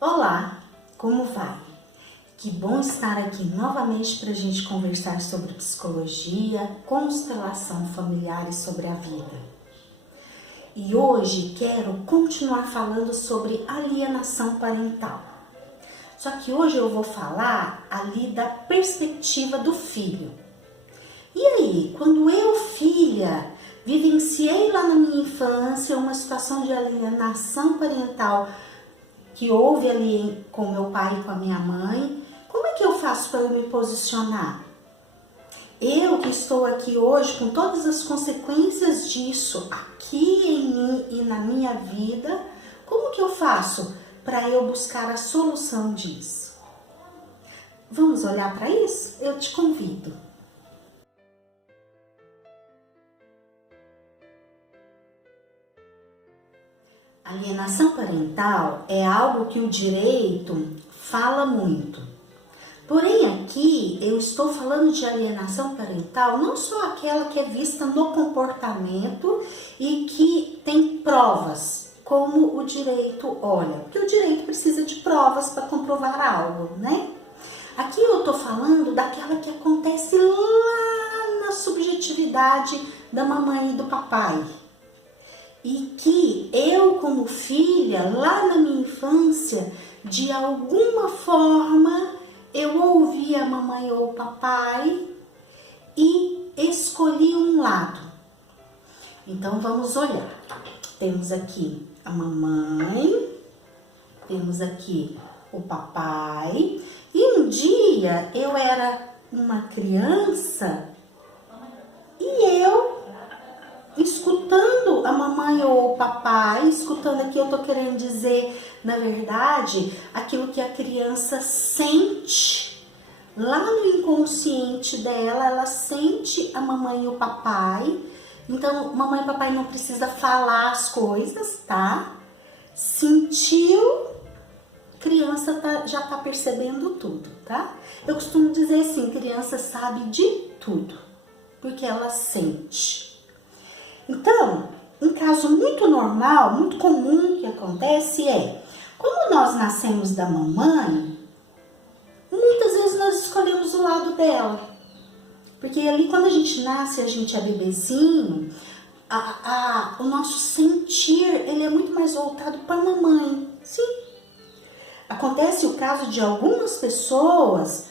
Olá, como vai? Que bom estar aqui novamente para a gente conversar sobre psicologia, constelação familiar e sobre a vida. E hoje quero continuar falando sobre alienação parental. Só que hoje eu vou falar ali da perspectiva do filho. E aí, quando eu, filha, vivenciei lá na minha infância uma situação de alienação parental que houve ali com meu pai e com a minha mãe, como é que eu faço para eu me posicionar? Eu que estou aqui hoje com todas as consequências disso aqui em mim e na minha vida, como que eu faço para eu buscar a solução disso? Vamos olhar para isso? Eu te convido. Alienação parental é algo que o direito fala muito. Porém, aqui eu estou falando de alienação parental não só aquela que é vista no comportamento e que tem provas, como o direito olha. Porque o direito precisa de provas para comprovar algo, né? Aqui eu estou falando daquela que acontece lá na subjetividade da mamãe e do papai. E que eu, como filha, lá na minha infância, de alguma forma, eu ouvi a mamãe ou o papai e escolhi um lado. Então, vamos olhar. Temos aqui a mamãe, temos aqui o papai. E um dia, eu era uma criança e eu, escutando a mamãe ou o papai, escutando aqui, eu tô querendo dizer, na verdade, aquilo que a criança sente lá no inconsciente dela, ela sente a mamãe e o papai. Então, mamãe e papai não precisa falar as coisas, tá? Sentiu, criança já tá percebendo tudo, tá? Eu costumo dizer assim, criança sabe de tudo, porque ela sente. Então, um caso muito normal, muito comum que acontece é, quando nós nascemos da mamãe, muitas vezes nós escolhemos o lado dela. Porque ali quando a gente nasce, a gente é bebezinho, o nosso sentir, ele é muito mais voltado para a mamãe. Sim. Acontece o caso de algumas pessoas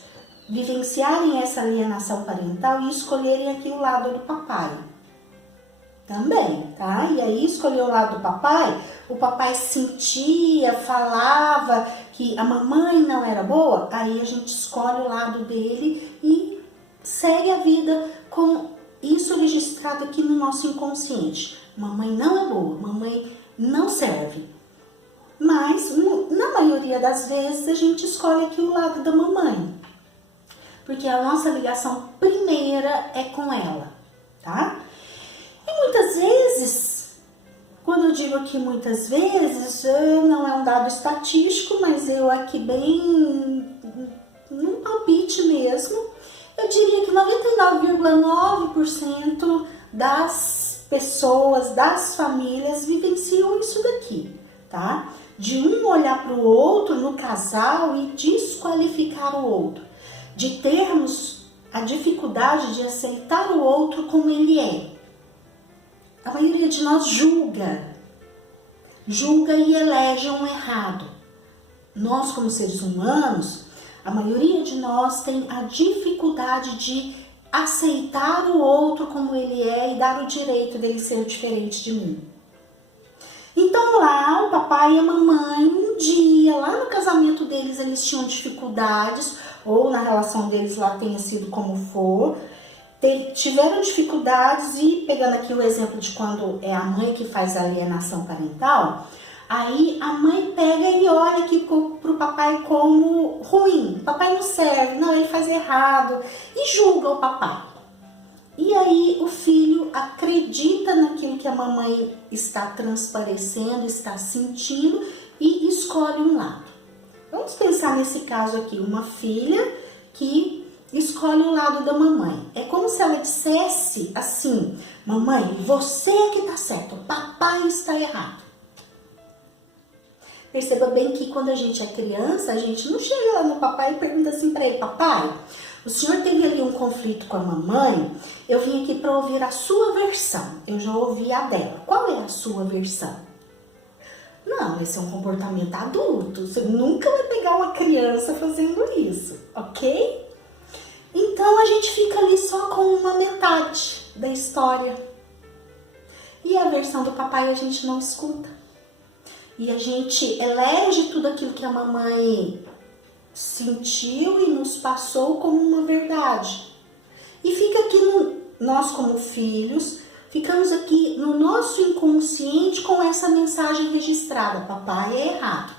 vivenciarem essa alienação parental e escolherem aqui o lado do papai. Também, tá? E aí escolheu o lado do o papai sentia, falava que a mamãe não era boa, aí a gente escolhe o lado dele e segue a vida com isso registrado aqui no nosso inconsciente. Mamãe não é boa, mamãe não serve. Mas, na maioria das vezes, a gente escolhe aqui o lado da mamãe. Porque a nossa ligação primeira é com ela, tá? E muitas vezes, quando eu digo aqui muitas vezes, não é um dado estatístico, mas eu aqui bem num palpite mesmo, eu diria que 99,9% das pessoas, das famílias vivenciam isso daqui, tá? De um olhar para o outro no casal e desqualificar o outro, de termos a dificuldade de aceitar o outro como ele é. A maioria de nós julga e elege um errado. Nós, como seres humanos, a maioria de nós tem a dificuldade de aceitar o outro como ele é e dar o direito dele ser diferente de mim. Então lá, o papai e a mamãe, um dia, lá no casamento deles, eles tinham dificuldades, ou na relação deles lá tenha sido como for, tiveram dificuldades e, pegando aqui o exemplo de quando é a mãe que faz a alienação parental, aí a mãe pega e olha aqui pro papai como ruim. O papai não serve, não, ele faz errado e julga o papai. E aí o filho acredita naquilo que a mamãe está transparecendo, está sentindo e escolhe um lado. Vamos pensar nesse caso aqui, uma filha que escolhe o lado da mamãe. É como se ela dissesse assim, mamãe, você é que tá certo, o papai está errado. Perceba bem que quando a gente é criança, a gente não chega lá no papai e pergunta assim para ele: papai, o senhor teve ali um conflito com a mamãe, eu vim aqui para ouvir a sua versão, eu já ouvi a dela, qual é a sua versão? Não, esse é um comportamento adulto, você nunca vai pegar uma criança fazendo isso, ok? Então a gente fica ali só com uma metade da história. E a versão do papai a gente não escuta. E a gente elege tudo aquilo que a mamãe sentiu e nos passou como uma verdade. E fica aqui, nós como filhos, ficamos aqui no nosso inconsciente com essa mensagem registrada: papai é errado.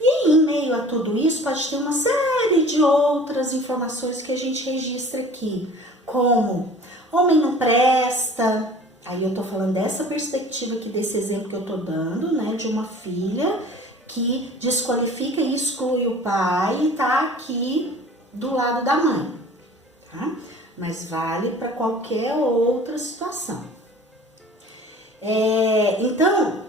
E em meio a tudo isso pode ter uma série de outras informações que a gente registra aqui, como homem não presta. Aí eu tô falando dessa perspectiva aqui, desse exemplo que eu tô dando, né, de uma filha que desqualifica e exclui o pai e tá aqui do lado da mãe, tá? Mas vale para qualquer outra situação. Então,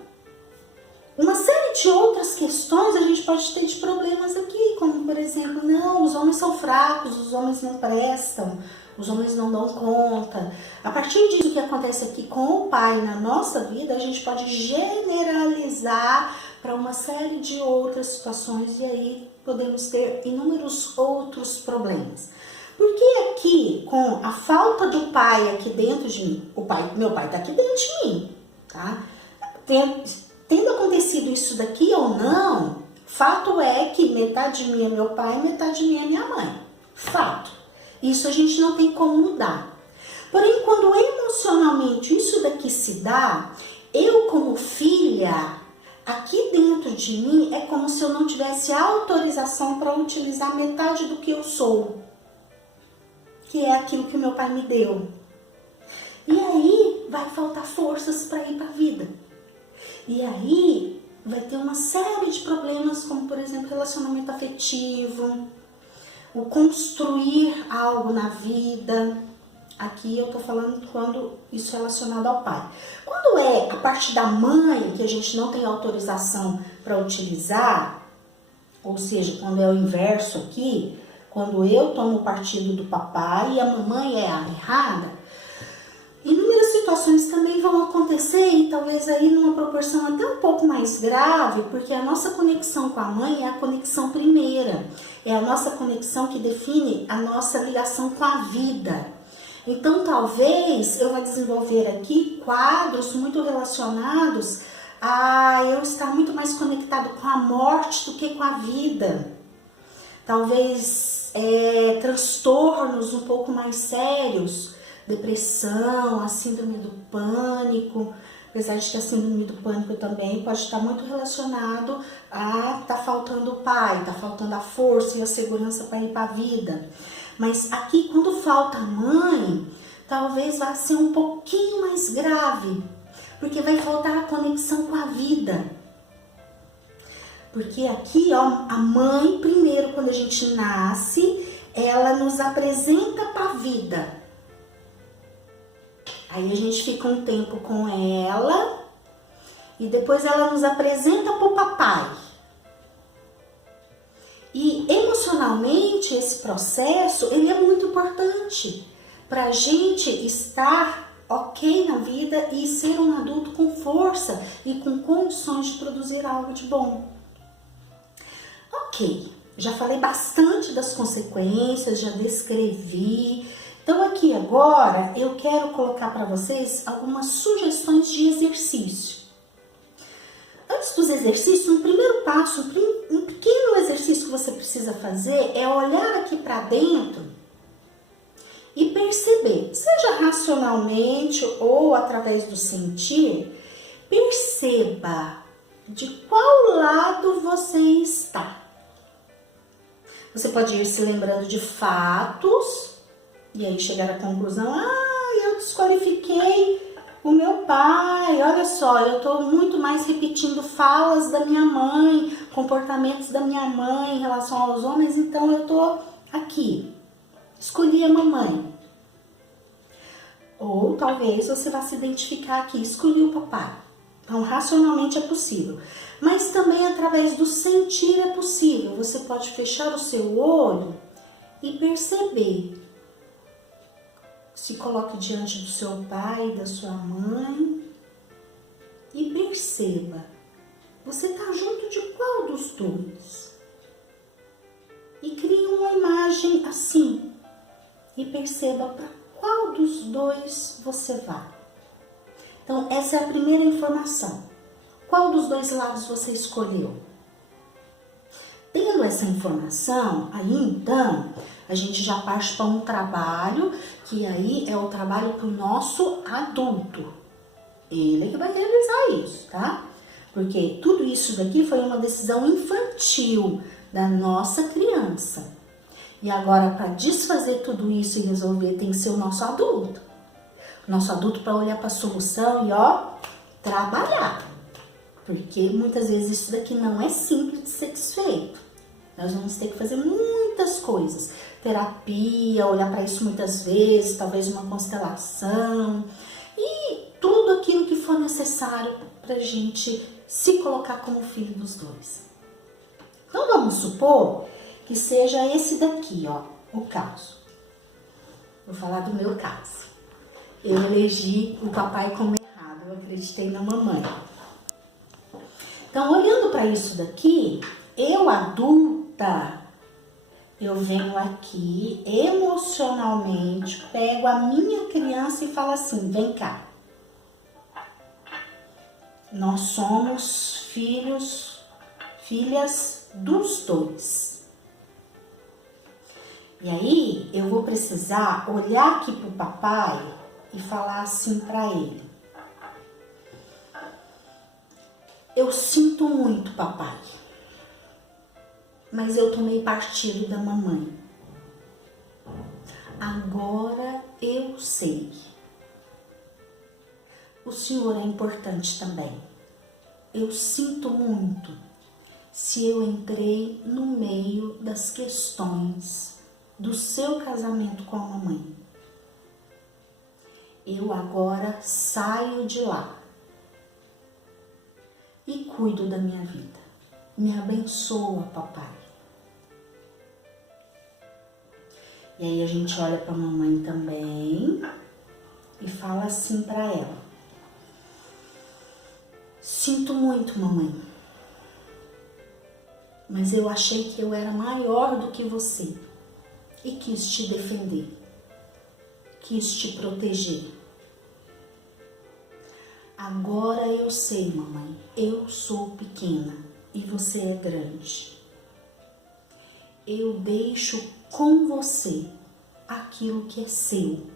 uma série de outras questões a gente pode ter de problemas aqui, como por exemplo, não, os homens são fracos, os homens não prestam, os homens não dão conta. A partir disso que acontece aqui com o pai na nossa vida, a gente pode generalizar para uma série de outras situações e aí podemos ter inúmeros outros problemas. Porque aqui, com a falta do pai aqui dentro de mim, meu pai está aqui dentro de mim, tá? Tendo acontecido isso daqui ou não, fato é que metade de mim é meu pai e metade de mim é minha mãe. Fato. Isso a gente não tem como mudar. Porém, quando emocionalmente isso daqui se dá, eu como filha, aqui dentro de mim é como se eu não tivesse autorização para utilizar metade do que eu sou, que é aquilo que meu pai me deu. E aí vai faltar forças para ir para a vida. E aí vai ter uma série de problemas, como por exemplo relacionamento afetivo, o construir algo na vida. Aqui eu tô falando quando isso é relacionado ao pai. Quando é a parte da mãe, que a gente não tem autorização para utilizar, ou seja, quando é o inverso aqui, quando eu tomo partido do papai e a mamãe é a errada, inúmeras situações também vão acontecer e talvez aí numa proporção até um pouco mais grave, porque a nossa conexão com a mãe é a conexão primeira, é a nossa conexão que define a nossa ligação com a vida. Então talvez eu vá desenvolver aqui quadros muito relacionados a eu estar muito mais conectado com a morte do que com a vida. Talvez transtornos um pouco mais sérios, depressão, a síndrome do pânico, apesar de que a síndrome do pânico também pode estar muito relacionado a tá faltando o pai, tá faltando a força e a segurança para ir para a vida. Mas aqui quando falta a mãe, talvez vá ser um pouquinho mais grave, porque vai faltar a conexão com a vida. Porque aqui, ó, a mãe primeiro, quando a gente nasce, ela nos apresenta para a vida. Aí a gente fica um tempo com ela e depois ela nos apresenta para o papai. E emocionalmente esse processo ele é muito importante para a gente estar ok na vida e ser um adulto com força e com condições de produzir algo de bom. Ok, já falei bastante das consequências, já descrevi. Então aqui agora eu quero colocar para vocês algumas sugestões de exercício. Antes dos exercícios, um primeiro passo, um pequeno exercício que você precisa fazer é olhar aqui para dentro e perceber, seja racionalmente ou através do sentir, perceba de qual lado você está. Você pode ir se lembrando de fatos e aí chegar à conclusão, eu desqualifiquei o meu pai, olha só, eu estou muito mais repetindo falas da minha mãe, comportamentos da minha mãe em relação aos homens, então eu estou aqui, escolhi a mamãe. Ou talvez você vá se identificar aqui, escolhi o papai. Então, racionalmente é possível. Mas também através do sentir é possível. Você pode fechar o seu olho e perceber. Se coloque diante do seu pai, da sua mãe e perceba. Você está junto de qual dos dois? E crie uma imagem assim. E perceba para qual dos dois você vai. Então, essa é a primeira informação. Qual dos dois lados você escolheu? Tendo essa informação, aí então, a gente já parte para um trabalho, que aí é o trabalho para o nosso adulto. Ele é que vai realizar isso, tá? Porque tudo isso daqui foi uma decisão infantil da nossa criança. E agora, para desfazer tudo isso e resolver, tem que ser o nosso adulto. Nosso adulto para olhar para a solução e, trabalhar. Porque muitas vezes isso daqui não é simples de ser desfeito. Nós vamos ter que fazer muitas coisas. Terapia, olhar para isso muitas vezes, talvez uma constelação. E tudo aquilo que for necessário para a gente se colocar como filho dos dois. Então vamos supor que seja esse daqui, o caso. Vou falar do meu caso. Eu elegi o papai como errado, eu acreditei na mamãe. Então, olhando para isso daqui, eu adulta, eu venho aqui emocionalmente, pego a minha criança e falo assim, vem cá. Nós somos filhas dos dois. E aí, eu vou precisar olhar aqui pro papai e falar assim para ele. Eu sinto muito, papai, mas eu tomei partido da mamãe. Agora eu sei. O senhor é importante também. Eu sinto muito se eu entrei no meio das questões do seu casamento com a mamãe. Eu agora saio de lá e cuido da minha vida. Me abençoa, papai. E aí a gente olha para a mamãe também e fala assim para ela. Sinto muito, mamãe, mas eu achei que eu era maior do que você e quis te defender, quis te proteger. Agora eu sei, mamãe, eu sou pequena e você é grande. Eu deixo com você aquilo que é seu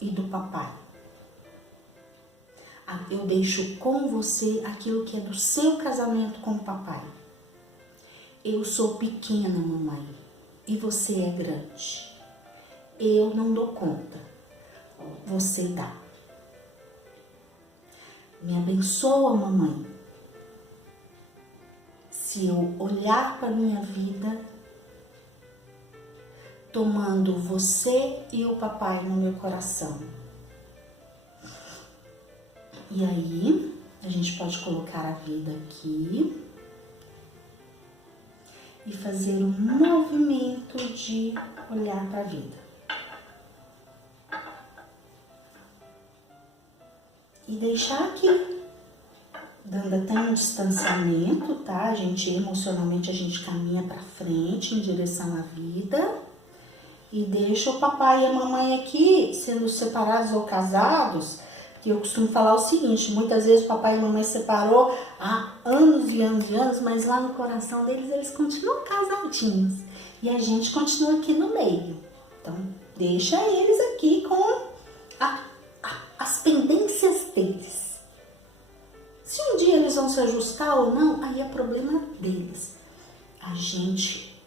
e do papai. Eu deixo com você aquilo que é do seu casamento com o papai. Eu sou pequena, mamãe, e você é grande. Eu não dou conta, você dá. Me abençoa, mamãe. Se eu olhar para minha vida, tomando você e o papai no meu coração. E aí, a gente pode colocar a vida aqui e fazer um movimento de olhar para a vida. E deixar aqui, dando até um distanciamento, tá? Emocionalmente, a gente caminha para frente em direção à vida. E deixa o papai e a mamãe aqui, sendo separados ou casados, que eu costumo falar o seguinte, muitas vezes o papai e a mamãe separou há anos e anos e anos, mas lá no coração deles, eles continuam casadinhos. E a gente continua aqui no meio. Então, deixa eles aqui com as pendências deles. Se um dia eles vão se ajustar ou não, aí é problema deles. A gente,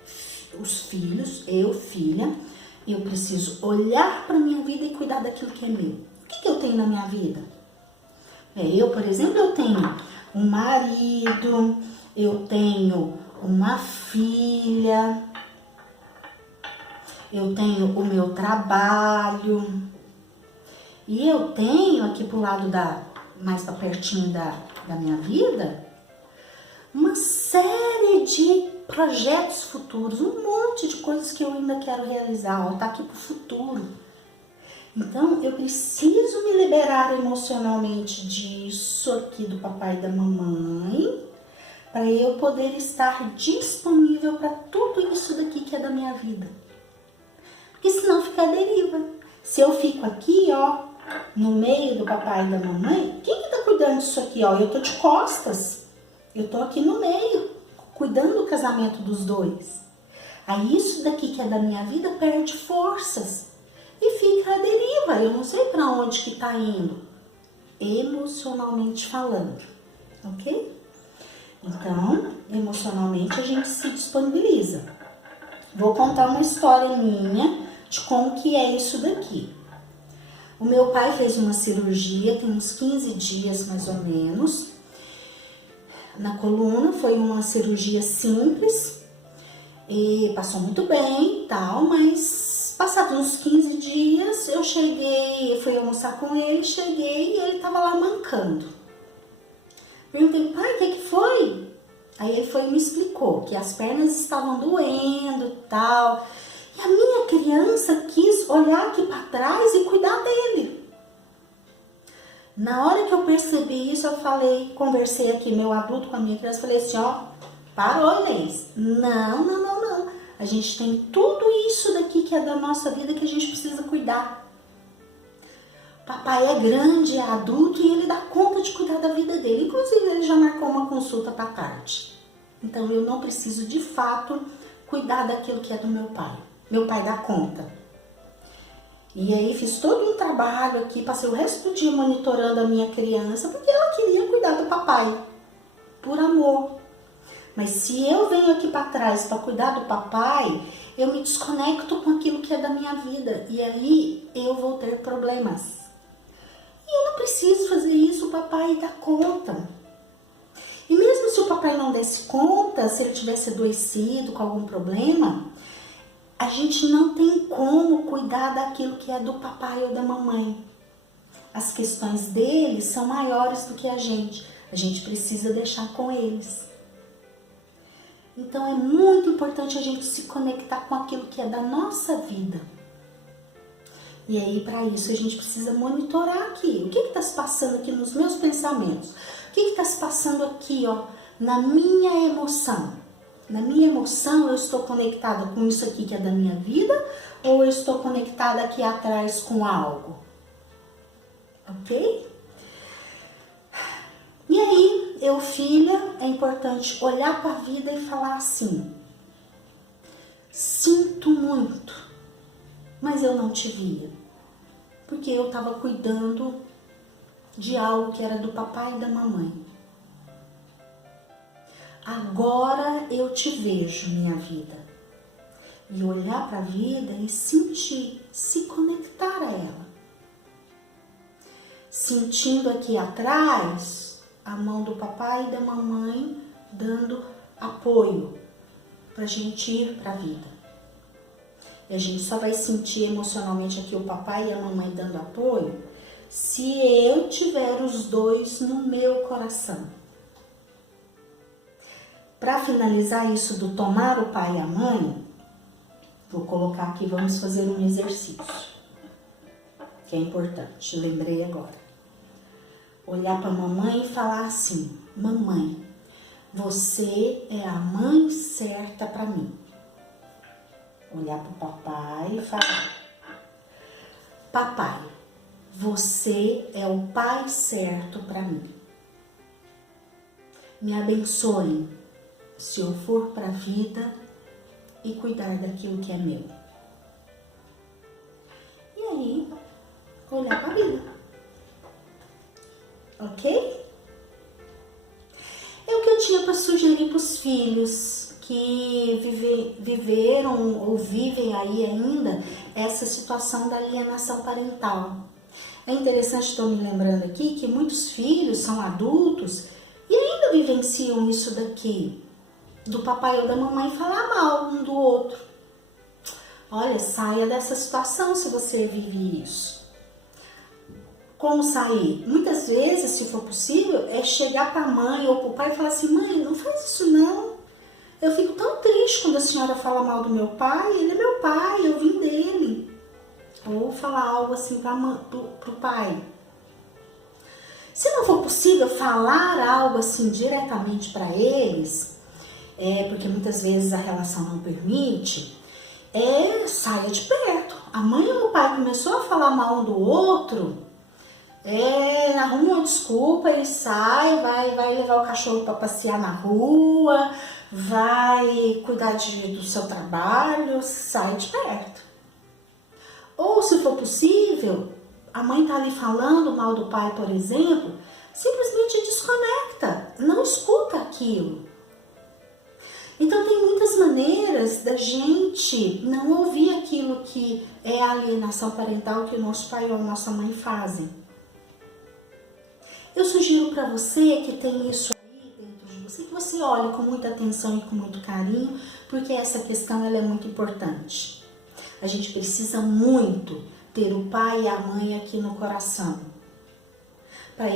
os filhos, eu, filha, eu preciso olhar para minha vida e cuidar daquilo que é meu. O que eu tenho na minha vida? Eu, por exemplo, eu tenho um marido, eu tenho uma filha, eu tenho o meu trabalho e eu tenho aqui pro lado mais para pertinho da minha vida uma série de projetos futuros, um monte de coisas que eu ainda quero realizar, ó, tá aqui pro futuro. Então, eu preciso me liberar emocionalmente disso aqui do papai e da mamãe, para eu poder estar disponível para tudo isso daqui que é da minha vida. Porque senão fica a deriva. Se eu fico aqui, ó, no meio do papai e da mamãe, quem que tá cuidando disso aqui, ó? Eu tô de costas. Eu tô aqui no meio, cuidando do casamento dos dois. Aí isso daqui que é da minha vida perde forças e fica a deriva. Eu não sei para onde que tá indo, emocionalmente falando, ok? Então, emocionalmente a gente se disponibiliza. Vou contar uma história minha de como que é isso daqui. O meu pai fez uma cirurgia, tem uns 15 dias mais ou menos, na coluna. Foi uma cirurgia simples e passou muito bem e tal, mas passados uns 15 dias eu cheguei, fui almoçar com ele, cheguei e ele tava lá mancando. Perguntei, pai, o que foi? Aí ele foi e me explicou que as pernas estavam doendo e tal. E a minha criança quis olhar aqui para trás e cuidar dele. Na hora que eu percebi isso, eu falei, conversei aqui, meu adulto com a minha criança, falei assim, ó, parou, Inês. Não. A gente tem tudo isso daqui que é da nossa vida que a gente precisa cuidar. Papai é grande, é adulto e ele dá conta de cuidar da vida dele. Inclusive, ele já marcou uma consulta para tarde. Então, eu não preciso, de fato, cuidar daquilo que é do meu pai. Meu pai dá conta. E aí, fiz todo um trabalho aqui, passei o resto do dia monitorando a minha criança, porque ela queria cuidar do papai, por amor. Mas se eu venho aqui para trás para cuidar do papai, eu me desconecto com aquilo que é da minha vida. E aí, eu vou ter problemas. Eu não preciso fazer isso, o papai dá conta. E mesmo se o papai não desse conta, se ele tivesse adoecido com algum problema, a gente não tem como cuidar daquilo que é do papai ou da mamãe. As questões deles são maiores do que a gente precisa deixar com eles. Então é muito importante a gente se conectar com aquilo que é da nossa vida. E aí, para isso, a gente precisa monitorar aqui. O que está se passando aqui nos meus pensamentos? O que está se passando aqui, ó, na minha emoção? Na minha emoção, eu estou conectada com isso aqui que é da minha vida? Ou eu estou conectada aqui atrás com algo? Ok? E aí, eu, filha, é importante olhar para a vida e falar assim: sinto muito, mas eu não te via, porque eu estava cuidando de algo que era do papai e da mamãe. Agora eu te vejo, minha vida. E olhar para a vida e sentir, se conectar a ela. Sentindo aqui atrás a mão do papai e da mamãe dando apoio para a gente ir para a vida. E a gente só vai sentir emocionalmente aqui o papai e a mamãe dando apoio se eu tiver os dois no meu coração. Para finalizar isso do tomar o pai e a mãe, vou colocar aqui, vamos fazer um exercício que é importante, lembrei agora. Olhar para a mamãe e falar assim: mamãe, você é a mãe certa para mim. Olhar para o papai e falar: papai, você é o pai certo para mim. Me abençoe se eu for para a vida e cuidar daquilo que é meu. E aí, olhar para a vida. Ok? É o que eu tinha para sugerir para os filhos que viveram ou vivem aí ainda essa situação da alienação parental. É interessante, estou me lembrando aqui, que muitos filhos são adultos e ainda vivenciam isso daqui, do papai ou da mamãe falar mal um do outro. Olha, saia dessa situação se você vive isso. como sair? Muitas vezes, se for possível, é chegar para a mãe ou para o pai e falar assim: mãe, não faz isso não. Eu fico tão triste quando a senhora fala mal do meu pai, ele é meu pai, eu vim dele. Ou falar algo assim para o pai. Se não for possível falar algo assim diretamente para eles, porque muitas vezes a relação não permite, saia de perto. A mãe ou o pai começou a falar mal um do outro, arruma uma desculpa e sai, vai levar o cachorro para passear na rua, vai cuidar do seu trabalho, sai de perto. Ou se for possível, a mãe tá ali falando mal do pai, por exemplo, simplesmente desconecta, não escuta aquilo. Então tem muitas maneiras da gente não ouvir aquilo que é a alienação parental que o nosso pai ou a nossa mãe fazem. Eu sugiro para você que tem isso aí dentro de você, que você olhe com muita atenção e com muito carinho, porque essa questão ela é muito importante. A gente precisa muito ter o pai e a mãe aqui no coração, para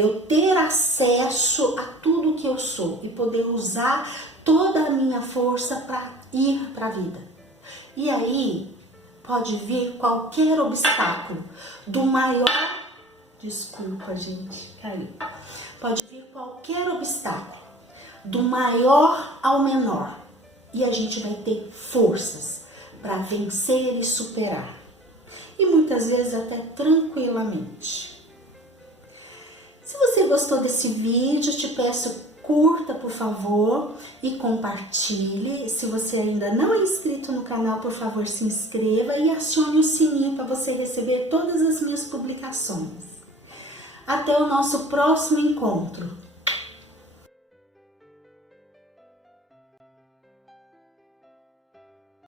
eu ter acesso a tudo que eu sou e poder usar toda a minha força para ir para a vida. E aí pode vir qualquer obstáculo, do maior, desculpa gente, caiu. Pode vir qualquer obstáculo, do maior ao menor, e a gente vai ter forças para vencer e superar. E muitas vezes até tranquilamente. Se você gostou desse vídeo, te peço curta, por favor, e compartilhe. Se você ainda não é inscrito no canal, por favor, se inscreva e acione o sininho para você receber todas as minhas publicações. Até o nosso próximo encontro.